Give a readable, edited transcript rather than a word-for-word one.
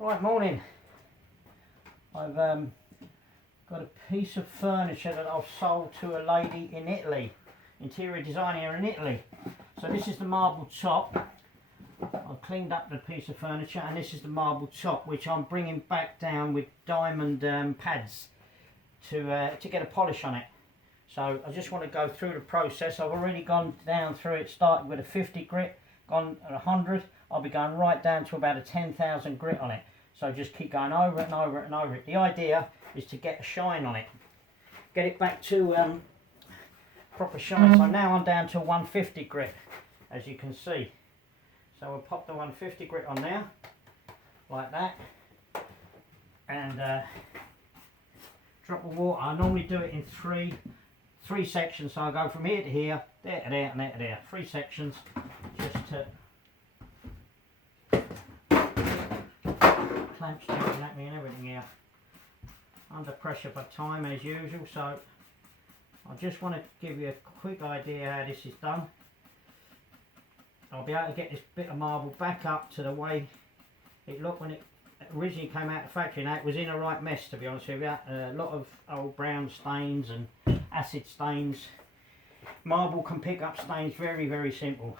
Right, morning. I've got a piece of furniture that I've sold to a lady in Italy, interior designer in Italy. So this is the marble top. I've cleaned up the piece of furniture, and this is the marble top, which I'm bringing back down with diamond pads to get a polish on it. So I just want to go through the process. I've already gone down through it, started with a 50 grit, gone at 100. I'll be going right down to about a 10,000 grit on it. So just keep going over it and over it and over it. The idea is to get a shine on it, get it back to proper shine. So now I'm down to 150 grit, as you can see. So we'll pop the 150 grit on there, like that, and drop of water. I normally do it in three sections. So I go from here to here, there to there, and there to there. 3 sections, just to clamps jumping at me and everything here. Under pressure for time as usual. So I just want to give you a quick idea how this is done. I'll be able to get this bit of marble back up to the way it looked when it originally came out of the factory. Now it was in a right mess, to be honest with you. A lot of old brown stains and acid stains. Marble can pick up stains very, very simple.